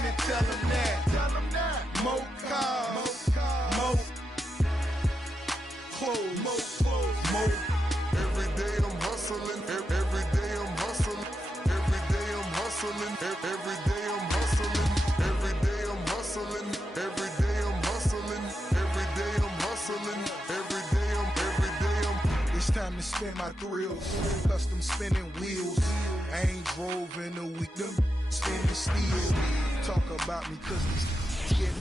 money, tell them that. More cars, more clothes, more. Every day I'm hustling, every day I'm hustling, every day I'm hustling, every day I'm hustling, every day I'm hustling, every day I'm hustling, every day I'm hustling, every day I'm. It's time to spend my thrills, custom spinning wheels. I ain't drove in a week, them spinning steel. Talk about me cause these getting.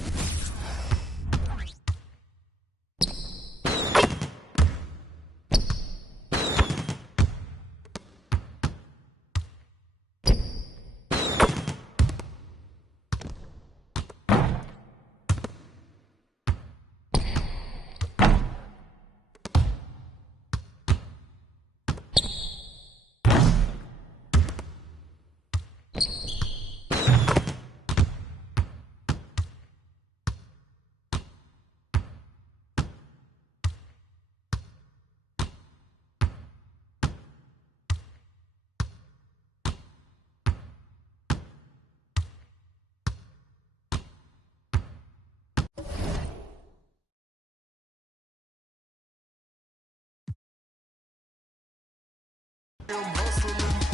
I'm hustling,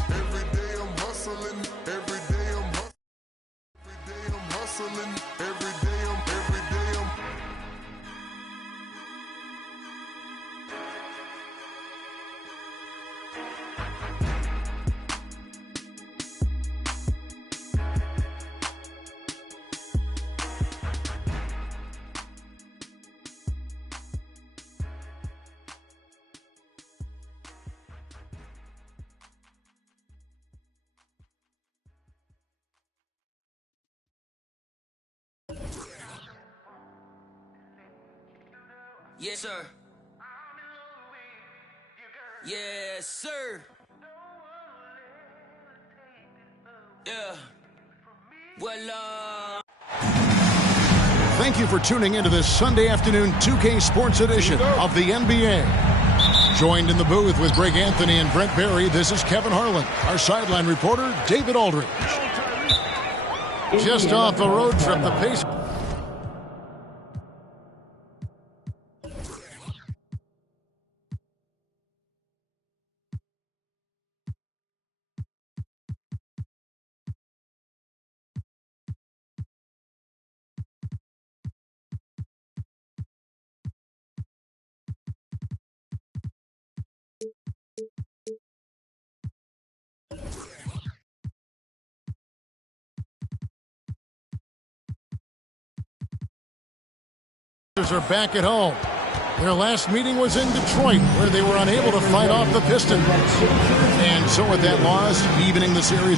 every day I'm hustling, every day I'm hustling, every day I'm. Yes, sir. Yes, sir. Yeah. Well, Thank you for tuning into this Sunday afternoon 2K Sports edition of the NBA. Joined in the booth with Greg Anthony and Brent Barry, this is Kevin Harlan. Our sideline reporter, David Aldridge. Just off a road trip, the pace. Are back at home. Their last meeting was in Detroit, where they were unable to fight off the Pistons. And so with that loss, evening the series.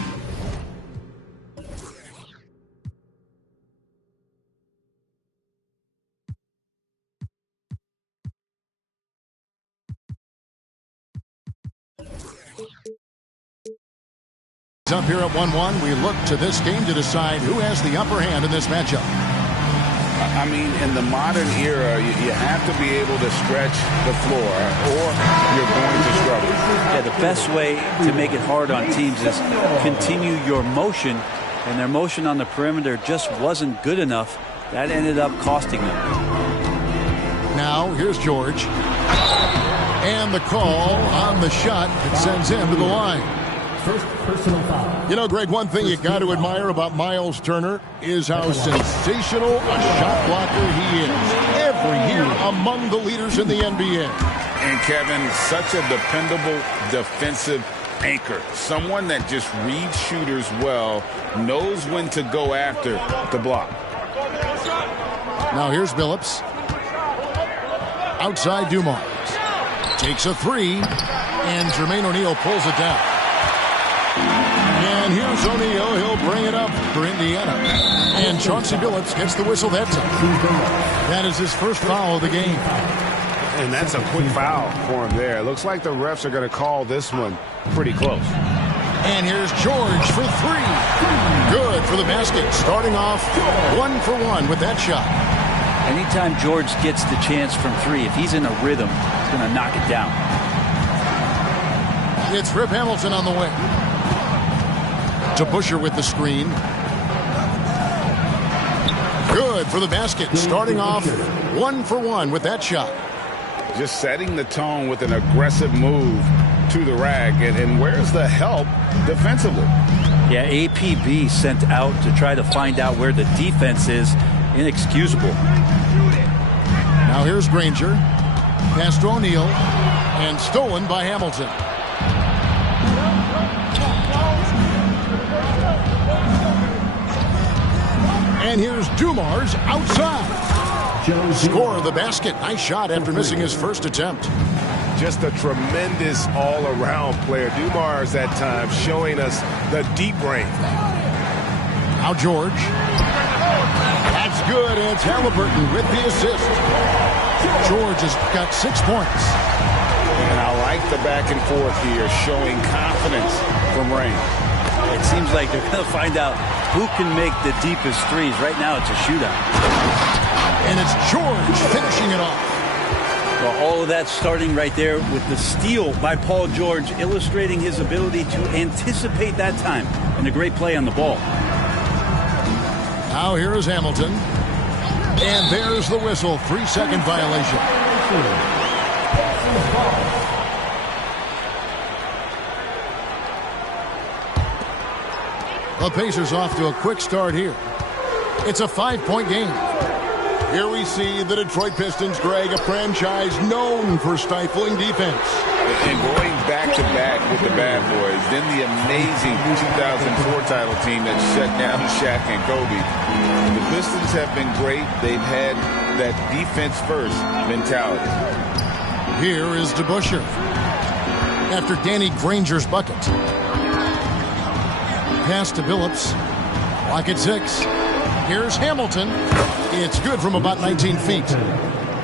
Up here at 1-1, we look to this game to decide who has the upper hand in this matchup. I mean, in the modern era, you have to be able to stretch the floor or you're going to struggle. Yeah, the best way to make it hard on teams is continue your motion, and their motion on the perimeter just wasn't good enough. That ended up costing them. Now, here's George. And the call on the shot that sends him to the line. First personal foul. You know, Greg, one thing you got to admire about Miles Turner is how sensational a shot blocker he is. Every year among the leaders in the NBA. And Kevin, such a dependable defensive anchor. Someone that just reads shooters well, knows when to go after the block. Now here's Billups. Outside Dumars. Takes a three, and Jermaine O'Neal pulls it down. And here's O'Neal. He'll bring it up for Indiana. And Chauncey Billups gets the whistle that time. That is his first foul of the game. And that's a quick foul for him there. Looks like the refs are going to call this one pretty close. And here's George for three. Good for the basket. Starting off 1 for 1 with that shot. Anytime George gets the chance from three, if he's in a rhythm, he's going to knock it down. It's Rip Hamilton on the way. To Busher with the screen. Good for the basket. Starting off 1 for 1 with that shot. Just setting the tone with an aggressive move to the rack. And where's the help defensively? Yeah, APB sent out to try to find out where the defense is. Inexcusable. Now here's Granger. Pass to O'Neal. And stolen by Hamilton. And here's Dumars outside. Score the basket. Nice shot after missing his first attempt. Just a tremendous all-around player. Dumars at times showing us the deep range. Now George. That's good. And it's Halliburton with the assist. George has got 6 points. And I like the back and forth here, showing confidence from Rain. It seems like they're going to find out who can make the deepest threes. Right now it's a shootout. And it's George finishing it off. Well, all of that starting right there with the steal by Paul George, illustrating his ability to anticipate that time and a great play on the ball. Now here is Hamilton. And there's the whistle. 3-second violation. The Pacers off to a quick start here. It's a 5-point game. Here we see the Detroit Pistons, Greg, a franchise known for stifling defense. And going back-to-back with the bad boys, then the amazing 2004 title team that shut down Shaq and Kobe. The Pistons have been great. They've had that defense-first mentality. Here is DeBusschere after Danny Granger's bucket. Pass to Billups. Clock at 6. Here's Hamilton. It's good from about 19 feet.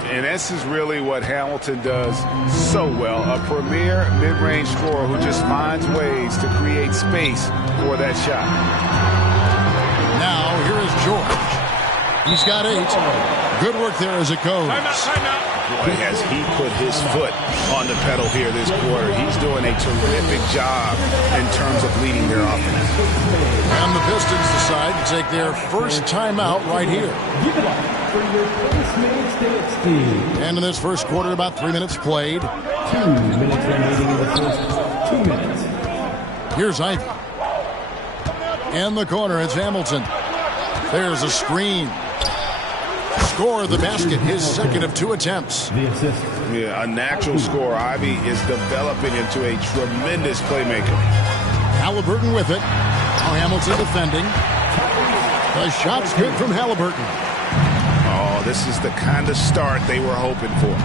And this is really what Hamilton does so well. A premier mid-range scorer who just finds ways to create space for that shot. Now, here is George. He's got 8. Good work there as it goes. Boy, has he put his foot on the pedal here this quarter. He's doing a terrific job in terms of leading their offense. And the Pistons decide to take their first timeout right here. And in this first quarter, about 3 minutes played. 2 minutes remaining in the first 2 minutes. Here's Ivy. In the corner, it's Hamilton. There's a screen. Score the basket, his second of 2 attempts. The assist. Yeah, a natural scorer. Ivy is developing into a tremendous playmaker. Halliburton with it. Now Hamilton defending. The shot's good from Halliburton. Oh, this is the kind of start they were hoping for.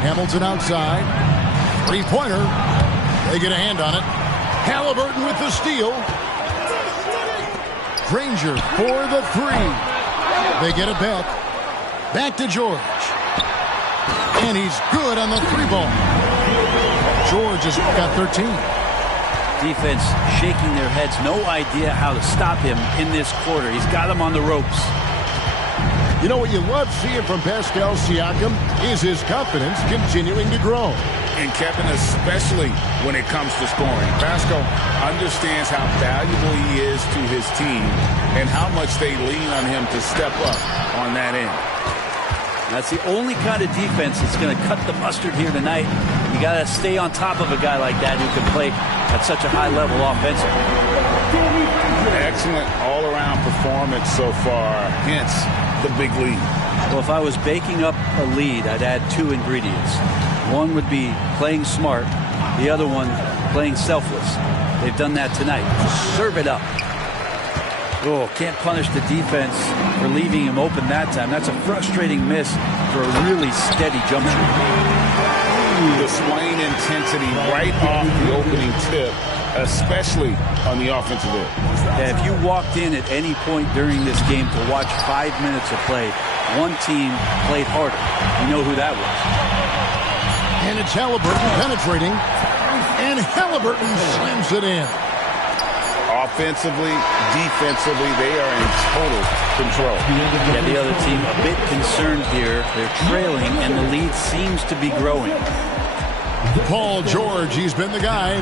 Hamilton outside. 3-pointer. They get a hand on it. Halliburton with the steal. Granger for the 3. They get it back. Back to George. And he's good on the 3-ball. George has got 13. Defense shaking their heads. No idea how to stop him in this quarter. He's got him on the ropes. You know what you love seeing from Pascal Siakam is his confidence continuing to grow. And Kevin, especially when it comes to scoring. Pascal understands how valuable he is to his team and how much they lean on him to step up on that end. That's the only kind of defense that's going to cut the mustard here tonight. You got to stay on top of a guy like that who can play at such a high level offensively. Excellent all-around performance so far, hence the big lead. Well, if I was baking up a lead, I'd add 2 ingredients. One would be playing smart. The other one, playing selfless. They've done that tonight. Serve it up. Oh, can't punish the defense for leaving him open that time. That's a frustrating miss for a really steady jump shot. Displaying intensity right off the opening tip, especially on the offensive end. Yeah, if you walked in at any point during this game to watch 5 minutes of play, one team played harder. You know who that was. And it's Halliburton penetrating. And Halliburton slams it in. Offensively, defensively, they are in total control. Yeah, the other team a bit concerned here. They're trailing, and the lead seems to be growing. Paul George, he's been the guy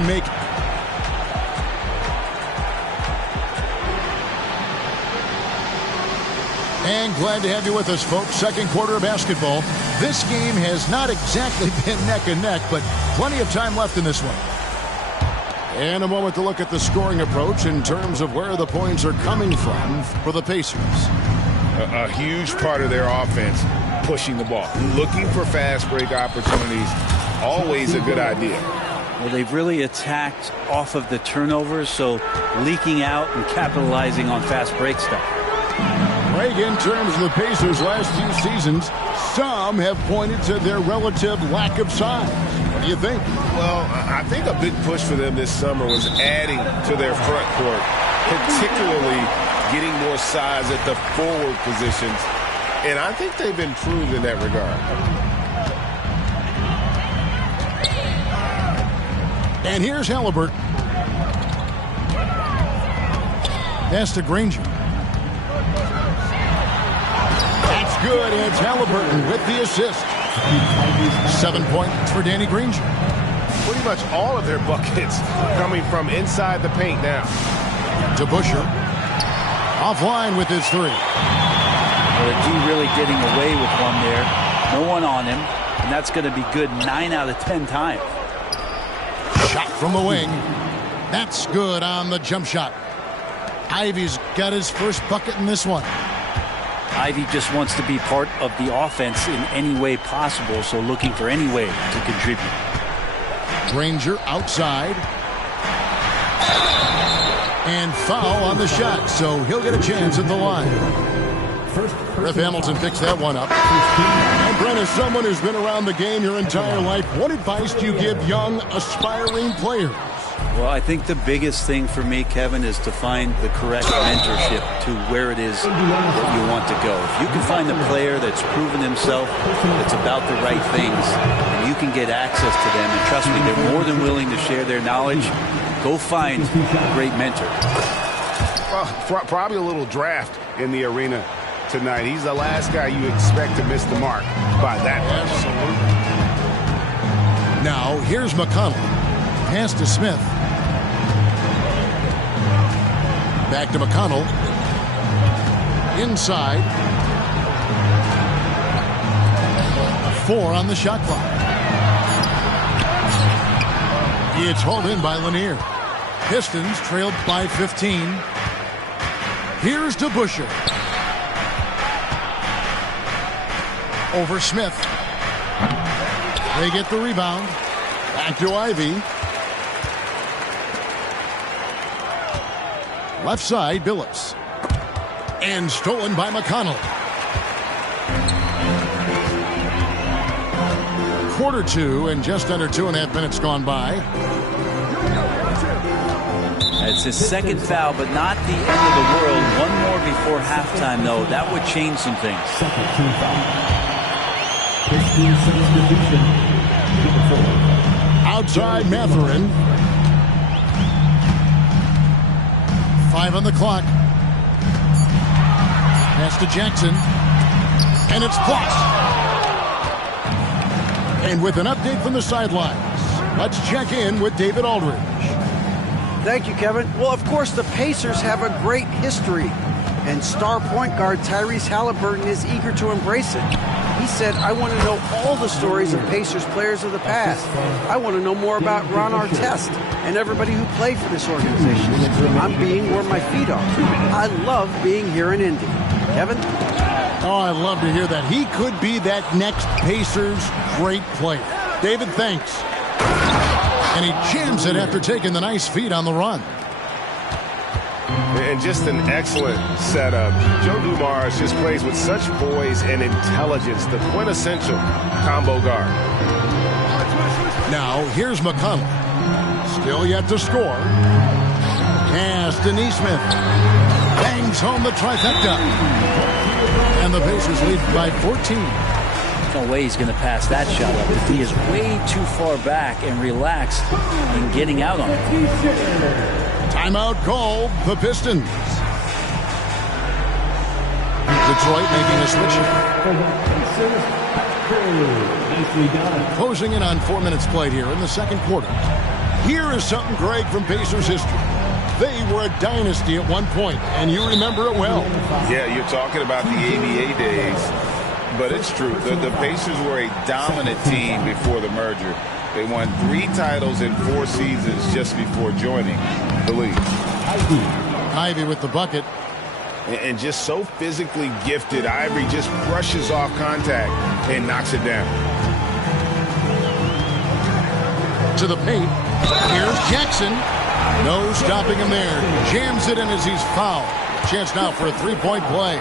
And glad to have you with us, folks. Second quarter of basketball. This game has not exactly been neck and neck, but plenty of time left in this one. And a moment to look at the scoring approach in terms of where the points are coming from for the Pacers. A huge part of their offense, pushing the ball. Looking for fast break opportunities, always a good idea. Well, they've really attacked off of the turnovers, so leaking out and capitalizing on fast break stuff. Greg, in terms of the Pacers' last few seasons, some have pointed to their relative lack of size. What do you think? Well, I think a big push for them this summer was adding to their front court, particularly getting more size at the forward positions, and I think they've improved in that regard. And here's Halliburton. Pass to Granger. That's good. It's Halliburton with the assist. 7 points for Danny Granger. Pretty much all of their buckets coming from inside the paint now. To Busher. Offline with his three. Well, the D really getting away with one there. No one on him. And that's going to be good 9 out of 10 times. Shot from the wing. That's good on the jump shot. Ivy's got his first bucket in this one. Ivy just wants to be part of the offense in any way possible, so looking for any way to contribute. Granger outside. And foul on the shot, so he'll get a chance at the line. Ref Hamilton picks that one up. And Brent, as someone who's been around the game your entire life, what advice do you give young, aspiring players? Well, I think the biggest thing for me, Kevin, is to find the correct mentorship to where it is that you want to go. If you can find a player that's proven himself, that's about the right things, and you can get access to them, and trust me, they're more than willing to share their knowledge, go find a great mentor. Well, probably a little draft in the arena tonight. He's the last guy you expect to miss the mark by that much. Absolutely. Now, here's McConnell. Pass to Smith. Back to McConnell. Inside. 4 on the shot clock. It's hauled in by Lanier. Pistons trailed by 15. Here's to Busher. Over Smith. They get the rebound. Back to Ivy. Left side, Billups. And stolen by McConnell. Quarter 2 and just under 2.5 minutes gone by. It's his second foul, but not the end of the world. One more before halftime, though. That would change some things. Second team foul. 15 substitution. Outside Mathurin. 5 on the clock. Pass to Jackson. And it's blocked. And with an update from the sidelines, let's check in with David Aldridge. Thank you, Kevin. Well, of course, the Pacers have a great history, and star point guard Tyrese Halliburton is eager to embrace it. He said, I want to know all the stories of Pacers players of the past. I want to know more about Ron Artest and everybody who played for this organization. I'm being where my feet are. I love being here in Indy. Kevin? Oh, I love to hear that. He could be that next Pacers great player. David, thanks. And he jams it after taking the nice feed on the run. And just an excellent setup. Joe Dumars just plays with such poise and intelligence, the quintessential combo guard. Now, here's McConnell. Still yet to score. Pass to Neesmith. Bangs home the trifecta. And the Pacers lead by 14. No way he's going to pass that shot up. He is way too far back and relaxed in getting out on it. Timeout called, the Pistons. Detroit making a switch. Closing in on 4 minutes played here in the second quarter. Here is something, Greg, from Pacers history. They were a dynasty at one point, and you remember it well. Yeah, you're talking about the ABA days, but it's true. The Pacers were a dominant team before the merger. They won 3 titles in 4 seasons just before joining the league. Ivy with the bucket. And just so physically gifted, Ivy just brushes off contact and knocks it down. To the paint. Here's Jackson. No stopping him there. Jams it in as he's fouled. Chance now for a three-point play.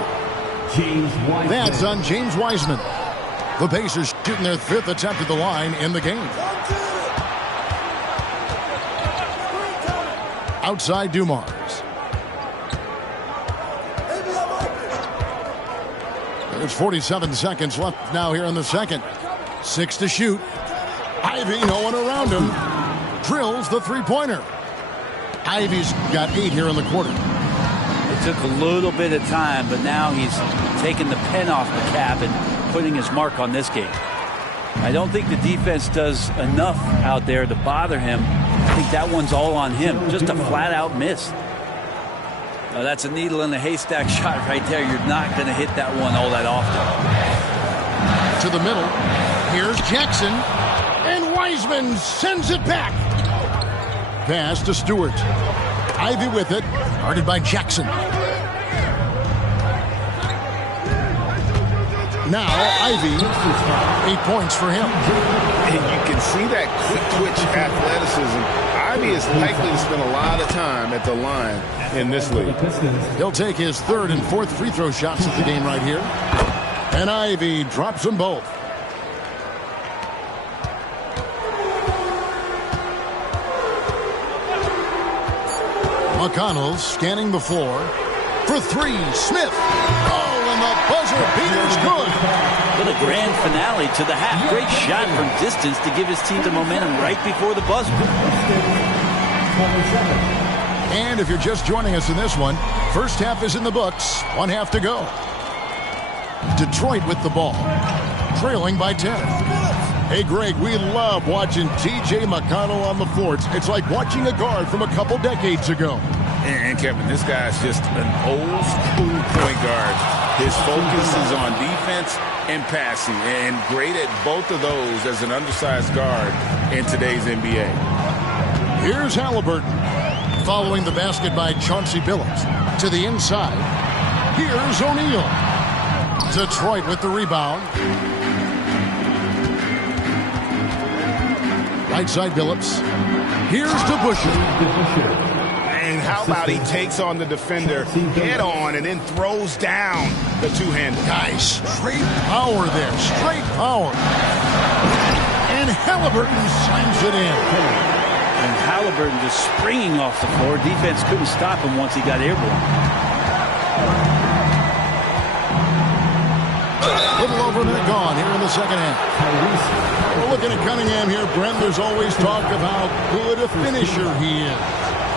That's on James Wiseman. The Pacers shooting their 5th attempt at the line in the game. Outside Dumars. There's 47 seconds left now here in the second. 6 to shoot. Ivy, no one around him. Drills the three-pointer. Ivy's got 8 here in the quarter. It took a little bit of time, but now he's taking the pen off the cap and putting his mark on this game. I don't think the defense does enough out there to bother him. I think that one's all on him. Just a flat-out miss. Now, that's a needle in a haystack shot right there. You're not going to hit that one all that often. To the middle. Here's Jackson. And Wiseman sends it back. Pass to Stewart. Ivy with it. Guarded by Jackson. Now Ivy. 8 points for him. And you can see that quick twitch athleticism. Ivy is likely to spend a lot of time at the line in this league. He'll take his 3rd and 4th free throw shots of the game right here. And Ivy drops them both. McConnell scanning the floor. For 3, Smith. Oh, and the buzzer beater's good. What a grand finale to the half. Great shot from distance to give his team the momentum right before the buzzer. And if you're just joining us in this one, first half is in the books. 1 half to go. Detroit with the ball. Trailing by 10. Hey, Greg, we love watching T.J. McConnell on the floor. It's like watching a guard from a couple decades ago. And Kevin, this guy's just an old school point guard. His focus is on defense and passing, and great at both of those as an undersized guard in today's NBA. Here's Halliburton. Following the basket by Chauncey Billups. To the inside. Here's O'Neal. Detroit with the rebound. Right side Billups. Here's DeBusschere. And how about he takes on the defender head on and then throws down the two-hander. Guys, straight power there. Straight power. And Halliburton slams it in. And Halliburton just springing off the floor. Defense couldn't stop him once he got airborne. A little over a minute gone here in the second half. We're looking at Cunningham here, Brent. There's always talk of how good a finisher he is.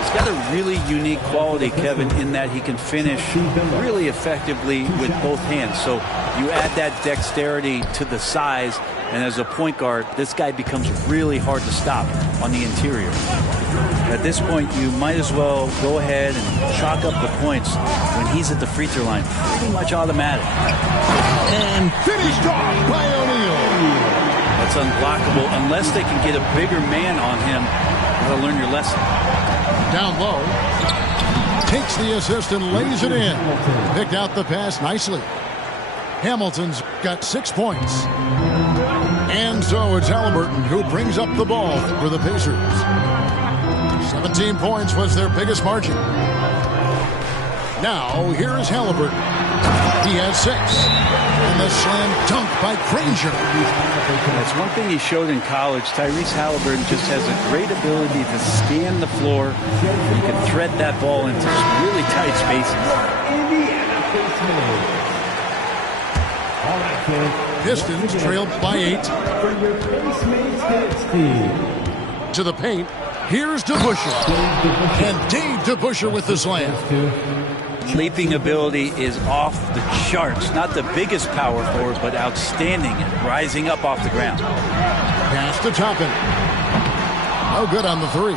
He's got a really unique quality, Kevin, in that he can finish really effectively with both hands. So you add that dexterity to the size, and as a point guard, this guy becomes really hard to stop on the interior. At this point, you might as well go ahead and chalk up the points when he's at the free throw line. Pretty much automatic. And finished off by O'Neal. That's unblockable unless they can get a bigger man on him. You gotta learn your lesson. Down low. Takes the assist and lays it in. Picked out the pass nicely. Hamilton's got 6 points. And so it's Halliburton who brings up the ball for the Pacers. 17 points was their biggest margin. Now, here is Halliburton. He has 6. And the slam dunk by Granger. That's one thing he showed in college. Tyrese Halliburton just has a great ability to scan the floor. He can thread that ball into some really tight spaces. Pistons trailed by 8. To the paint. Here's DeBusschere. And Dave DeBusschere with the slam. Leaping ability is off the charts. Not the biggest power forward, but outstanding at rising up off the ground. Pass to Toppin. No good on the 3.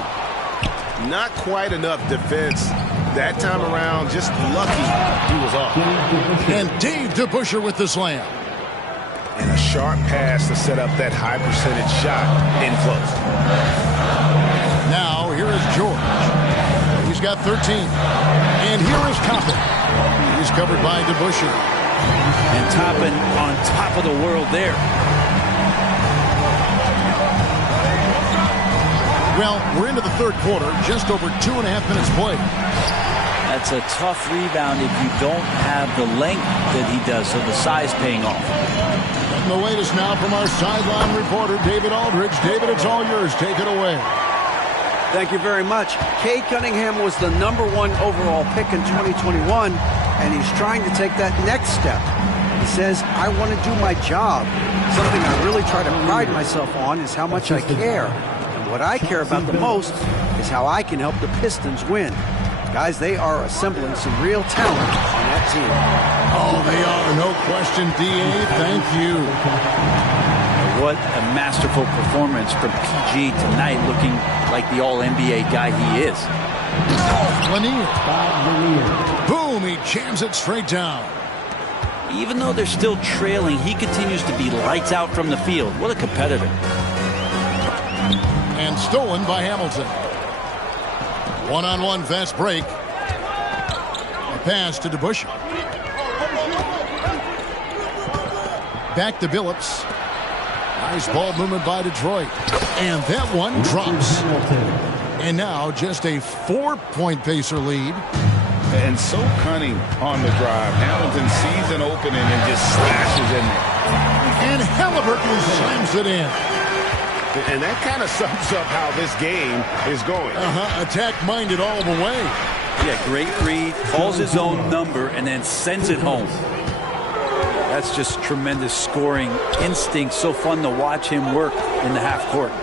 Not quite enough defense that time around. Just lucky he was off. And Dave DeBusschere with the slam. And a sharp pass to set up that high percentage shot in close. Now here is George. He's got 13. And here is Toppin. He's covered by DeBusschere. And Toppin on top of the world there. Well, we're into the third quarter, just over 2.5 minutes played. That's a tough rebound if you don't have the length that he does, so the size paying off. And the latest now from our sideline reporter, David Aldridge. David, it's all yours. Take it away. Thank you very much. Cade Cunningham was the #1 overall pick in 2021, and he's trying to take that next step. He says, I want to do my job. Something I really try to pride myself on is how much I care. And what I care about the most is how I can help the Pistons win. Guys, they are assembling some real talent on that team. Oh, they are. No question, D.A. Thank you. What a masterful performance from PG tonight, looking like the All-NBA guy he is. Lanier. Boom, he jams it straight down. Even though they're still trailing, he continues to be lights out from the field. What a competitor. And stolen by Hamilton. One-on-one fast break. A pass to DeBusschere. Back to Billups. Nice ball movement by Detroit. And that one drops. And now just a 4-point Pacer lead. And so cunning on the drive. Hamilton sees an opening and just slashes in there. And Halliburton slams it in. And that kind of sums up how this game is going. Attack-minded all the way. Yeah, great read. Calls his own number and then sends it home. That's just tremendous scoring instinct. So fun to watch him work in the half court.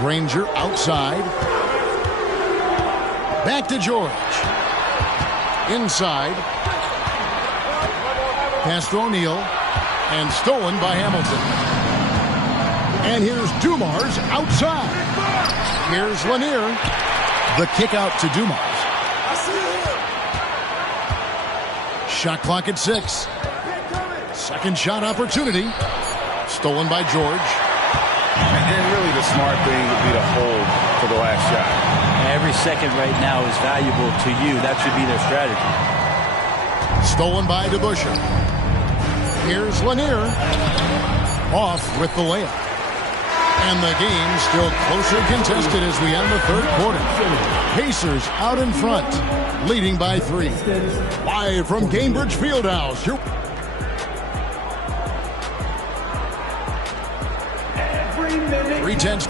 Granger outside. Back to George. Inside. Pass to O'Neal. And stolen by Hamilton. And here's Dumars outside. Here's Lanier. The kick out to Dumars. Shot clock at 6. Second shot opportunity. Stolen by George. And really the smart thing would be to hold for the last shot. Every second right now is valuable to you. That should be their strategy. Stolen by DeBusschere. Here's Lanier. Off with the layup. And the game still closely contested as we end the third quarter. Pacers out in front, leading by 3. Live from Gainbridge Fieldhouse. 3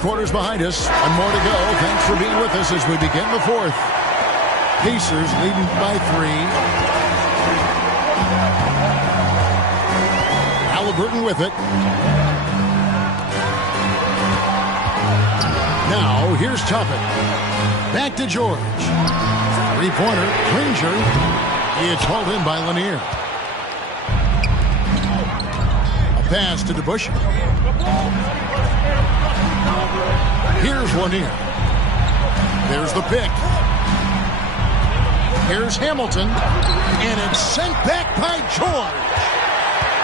quarters behind us. One more to go. Thanks for being with us as we begin the fourth. Pacers leading by 3. Halliburton with it. Now here's Toppin. Back to George. 3-pointer. Granger. It's hauled in by Lanier. A pass to DeBusschere. Here's Lanier. There's the pick. Here's Hamilton. And it's sent back by George.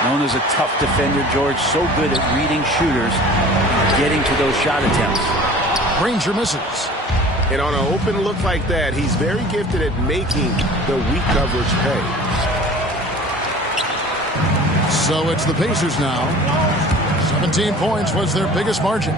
Known as a tough defender, George, so good at reading shooters and getting to those shot attempts. Granger misses. And on an open look like that, he's very gifted at making the weak coverage pay. So it's the Pacers now. 17 points was their biggest margin.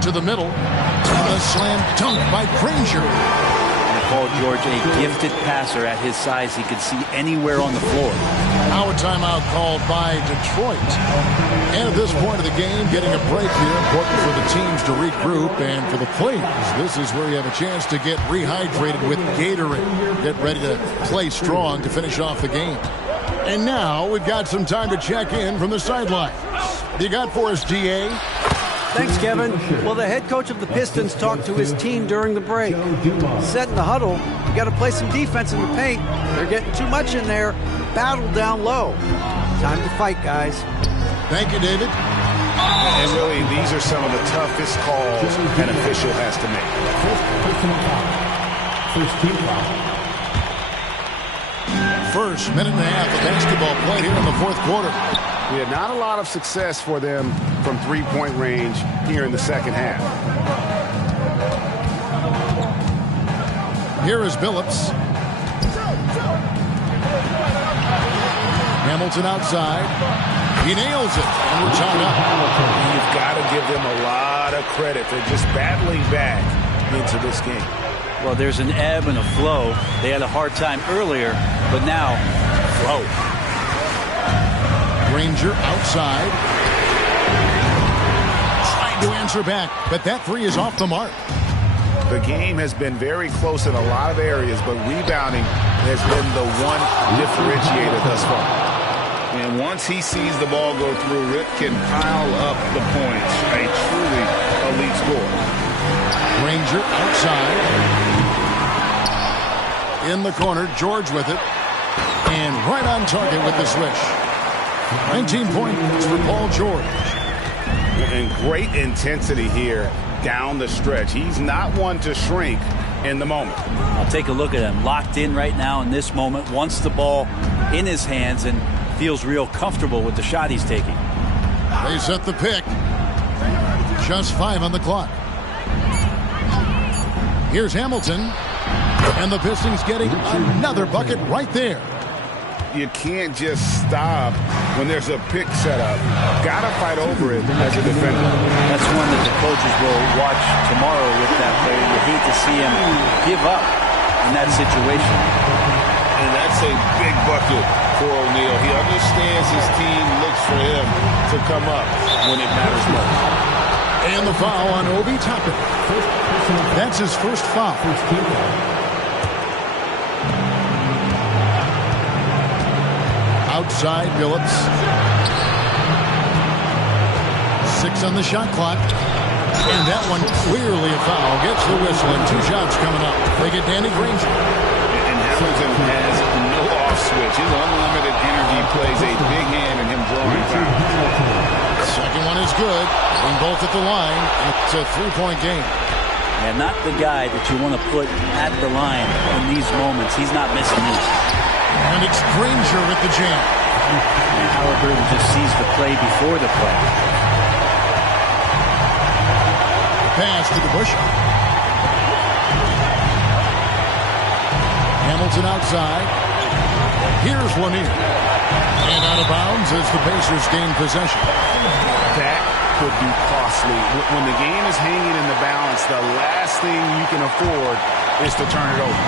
To the middle. And a slam dunk by Granger. I call George a gifted passer. At his size, he could see anywhere on the floor. Now a timeout called by Detroit. And at this point of the game, getting a break here, important for the teams to regroup, and for the players, this is where you have a chance to get rehydrated with Gatorade. Get ready to play strong to finish off the game. And now we've got some time to check in from the sidelines. What do you got for us, DA? Thanks, Kevin. Well, the head coach of the Pistons talked to his team during the break. Set in the huddle, you got to play some defense in the paint. They're getting too much in there. Battle down low. Time to fight, guys. Thank you, David. And really, these are some of the toughest calls an official has to make. First team foul. First minute and a half of basketball played here in the fourth quarter. Yeah, not a lot of success for them from three-point range here in the second half. Here is Billups. Hamilton outside. He nails it, and we're tied up. You've got to give them a lot of credit for just battling back into this game. Well, there's an ebb and a flow. They had a hard time earlier, but now, flow. Granger outside. Trying to answer back, but that three is off the mark. The game has been very close in a lot of areas, but rebounding has been the one differentiator thus far. And once he sees the ball go through, Rip can pile up the points. A truly elite scorer. Granger outside. In the corner, George with it. And right on target with the swish. 19 points for Paul George. And great intensity here down the stretch. He's not one to shrink in the moment. I'll take a look at him. Locked in right now in this moment. Wants the ball in his hands and feels real comfortable with the shot he's taking. They set the pick. Just 5 on the clock. Here's Hamilton. And the Pistons getting another bucket right there. You can't just stop when there's a pick set up. Got to fight over it as a defender. That's one that the coaches will watch tomorrow with that player. You hate to see him give up in that situation. And that's a big bucket for O'Neal. He understands his team looks for him to come up when it matters most. And the foul on Obi Toppin. That's his first foul. Outside, Billups. 6 on the shot clock. And that one clearly a foul. Gets the whistle and 2 shots coming up. They get Danny Granger. And Hamilton has no off switch. His unlimited energy plays a big hand in him drawing fouls. Second one is good. And both at the line. It's a 3-point game. And not the guy that you want to put at the line in these moments. He's not missing these. And it's Granger with the jam. And Halliburton just sees the play before the play. Pass to the Bush. Hamilton outside. Here's Lanier. And out of bounds as the Pacers gain possession. That could be costly. When the game is hanging in the balance, the last thing you can afford is to turn it over.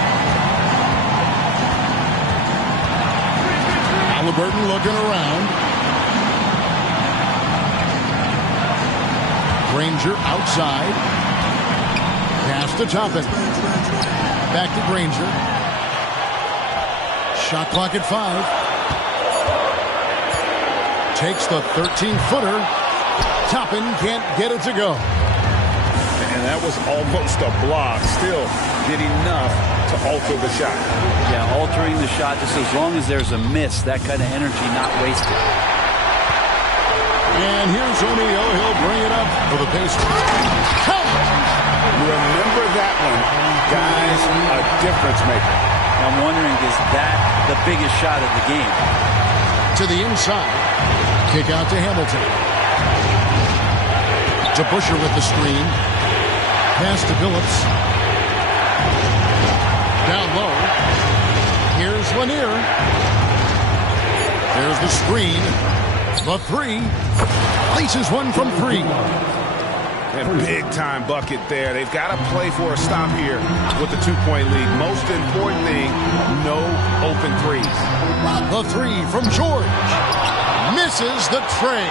Halliburton looking around. Granger outside. Pass to Toppin. Back to Granger. Shot clock at 5. Takes the 13-footer. Toppin can't get it to go. And that was almost a block. Still did enough to alter the shot. Yeah, altering the shot just as long as there's a miss, that kind of energy not wasted. And here's O'Neal. He'll bring it up for the Pacers. Remember that one. Guys, a difference maker. I'm wondering, is that the biggest shot of the game? To the inside. Kick out to Hamilton. To Busher with the screen. Pass to Billups. Down low. Here's Lanier. There's the screen. The 3. Places one from 3. A big-time bucket there. They've got to play for a stop here with the 2-point lead. Most important thing, no open threes. The 3 from George. Misses the tray.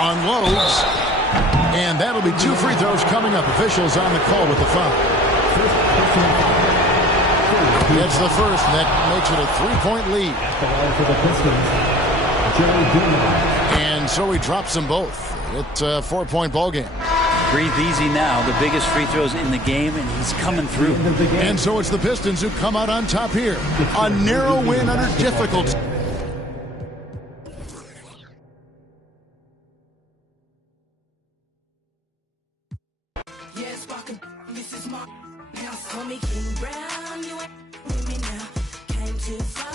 Unloads. And that'll be 2 free throws coming up. Officials on the call with the foul. That's the first. That makes it a 3-point lead. And so he drops them both. It's a 4-point ball game. Breathe easy now. The biggest free throws in the game, and he's coming through. And so it's the Pistons who come out on top here. A narrow win under difficulty. Call me King Brown, you ain't with me now. Came too far.